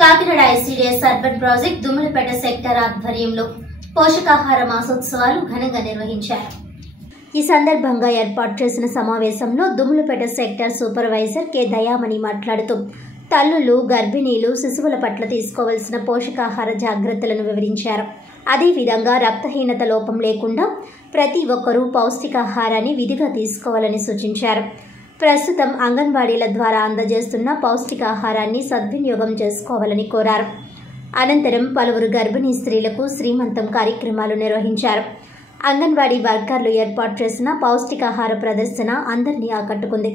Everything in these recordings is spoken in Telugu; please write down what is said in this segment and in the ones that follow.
Kakinada ICDS urban project Dummalapeta sector ఆధ్వర్యంలో పోషకాహార మాసోత్సవాలు ఘనంగా నిర్వహించారు. ఈ సందర్భంగా ఏర్పాటు చేసిన సమావేశంలో దుమ్మలపేట సెక్టర్ సూపర్వైజర్ కె దయామణి మాట్లాడుతూ తల్లులు, గర్భిణీలు, శిశువుల పట్ల తీసుకోవాల్సిన పోషకాహార జాగ్రత్తలను వివరించారు. అదేవిధంగా రక్తహీనత లోపం లేకుండా ప్రతి ఒక్కరూ పౌష్టికాహారాన్ని విధిగా తీసుకోవాలని సూచించారు. ప్రస్తుతం అంగన్వాడీల ద్వారా అందజేస్తున్న పౌష్టికాహారాన్ని సద్వినియోగం చేసుకోవాలని కోరారు. అనంతరం పలువురు గర్భిణీ స్త్రీలకు శ్రీమంతం కార్యక్రమాలు నిర్వహించారు. అంగన్వాడీ వర్కర్లు ఏర్పాటు చేసిన పౌష్టికాహార ప్రదర్శన అందరినీ ఆకట్టుకుంది.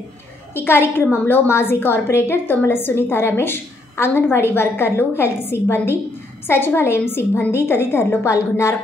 ఈ కార్యక్రమంలో మాజీ కార్పొరేటర్ తుమ్మల సునీత రమేష్, అంగన్వాడీ వర్కర్లు, హెల్త్ సిబ్బంది, సచివాలయం సిబ్బంది తదితరులు పాల్గొన్నారు.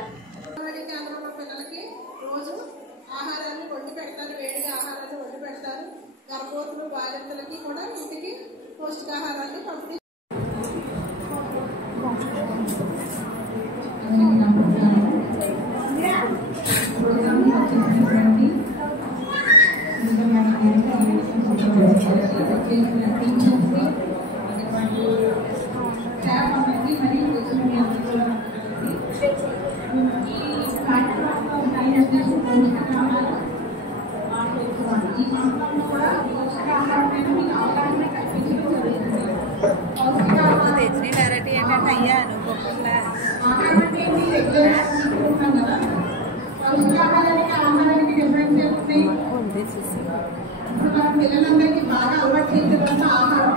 పిల్లలందరికీ బాగా అలవాటు ఆహారం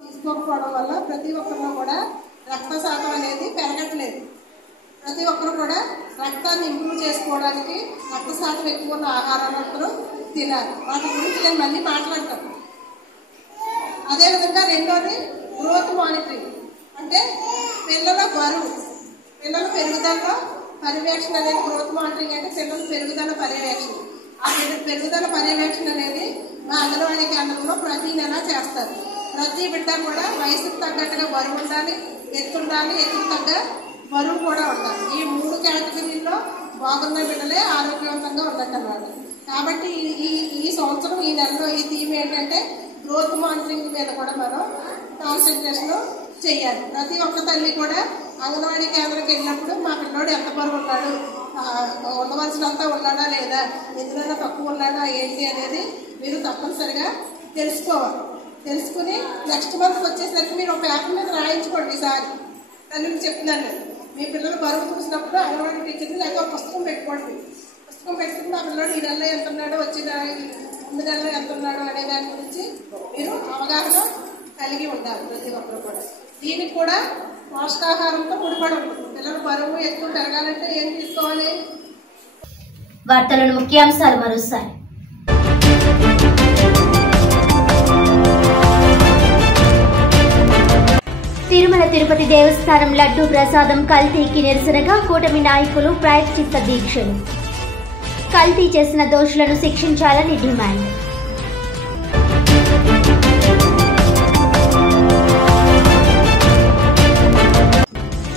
తీసుకోకపోవడం వల్ల ప్రతి ఒక్కరిలో కూడా రక్త శాతం అనేది పెరగట్లేదు. ప్రతి ఒక్కరు కూడా రక్తాన్ని ఇంప్రూవ్ చేసుకోవడానికి రక్త శాతం ఎక్కువ ఉన్న ఆహారాన్ని ఒక్కరు తినాలి. వాటి గురించి నేను మళ్ళీ మాట్లాడతాను. అదేవిధంగా రెండోది గ్రోత్ మానిటరింగ్, అంటే పిల్లల బరువు, పిల్లల పెరుగుదల పర్యవేక్షణ అనేది గ్రోత్ మానిటరింగ్ అంటే పిల్లల పెరుగుదల పర్యవేక్షణ. ఆ పెరుగుదల పర్యవేక్షణ అనేది మా అంగన్వాడీ కేంద్రంలో ప్రతి నెల చేస్తారు. ప్రతి బిడ్డ కూడా వయసుకు తగ్గట్టుగా బరువు ఉండాలి, ఎత్తు ఉండాలి, ఎత్తుకు తగ్గ బరువు కూడా ఉండాలి. ఈ 3 కేటగిరీల్లో బాగున్న బిడ్డలే ఆరోగ్యవంతంగా ఉన్నట్టన్నమాట. కాబట్టి ఈ సంవత్సరం ఈ నెలలో ఈ థీమ్ ఏంటంటే గ్రోత్ మానిటరింగ్ మీద కూడా మనం కాన్సన్ట్రేషన్ చేయాలి. ప్రతి ఒక్క తల్లి కూడా అంగన్వాడీ కేంద్రంకి వెళ్ళినప్పుడు మా పిల్లోడు ఎంత బరువు ఉన్నాడు, ఉండవలసినంత ఉన్నాడా లేదా, ఎందుకైనా తక్కువ ఉన్నాడా ఏంటి అనేది మీరు తప్పనిసరిగా తెలుసుకోవాలి. తెలుసుకుని నెక్స్ట్ మంత్ వచ్చేసరికి మీరు ఒక పేపర్ మీద రాయించుకోండి. ఈసారి తల్లికి చెప్తున్నాను, మీ పిల్లలు బరువు చూసినప్పుడు అంగన్వాడీ టీచర్ని లేక ఒక పుస్తకం పెట్టుకోండి. పుస్తకం పెట్టుకుని మా పిల్లడు ఈ నెలలో ఎంత ఉన్నాడో, వచ్చిన ముందు నెలలో ఎంత ఉన్నాడో అనే దాని గురించి మీరు అవగాహన కలిగి ఉండాలి ప్రతి ఒక్కరు కూడా. దీనికి కూడా పోషకాహారంతో ముడిపడి ఉంటుంది. పిల్లలు బరువు ఎక్కువ పెరగాలంటే ఏం తీసుకోవాలి? వార్తలను ముఖ్యాంశాలు మరోసారి. తిరుమల తిరుపతి దేవస్థానం లడ్డూ ప్రసాదం కల్తీకి నిరసనగా కూటమి నాయకులు ప్రాయశ్చిత్త దీక్షలు. కల్తీ చేసిన దోషులను శిక్షించాలని డిమాండ్.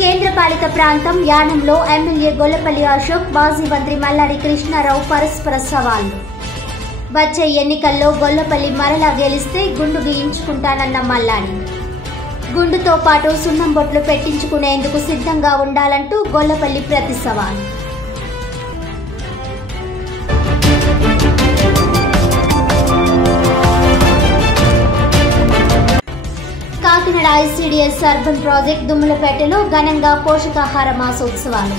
కేంద్రపాలిత ప్రాంతం యానంలో ఎమ్మెల్యే గొల్లపల్లి అశోక్, మాజీ మంత్రి మల్లాడి కృష్ణారావు పరస్పర సవాళ్లు. వచ్చే ఎన్నికల్లో గొల్లపల్లి మరలా గెలిస్తే గుండు గీయించుకుంటానన్న మల్లాడి. గుండుతో పాటు సున్నం బొట్లు పెట్టించుకునేందుకు సిద్ధంగా ఉండాలంటూ గొల్లపల్లి ప్రతి సవాల్. కాకినాడ ఐసీడీఎస్ అర్బన్ ప్రాజెక్ట్ దుమ్మలపేటలో ఘనంగా పోషకాహార మాసోత్సవాలు.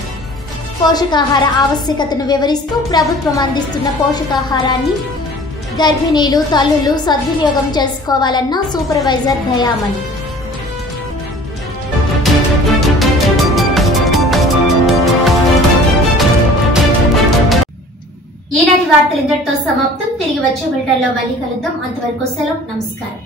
పోషకాహార ఆవశ్యకతను వివరిస్తూ ప్రభుత్వం అందిస్తున్న పోషకాహారాన్ని గర్భిణీలు, తల్లులు సద్వినియోగం చేసుకోవాలన్న సూపర్వైజర్ దయామణి. ఈనాటి వార్తలు ఇంతటితో సమాప్తం. తిరిగి వచ్చే బులెటిన్లో మళ్ళీ కలుద్దాం. అంతవరకు సెలవు. నమస్కారం.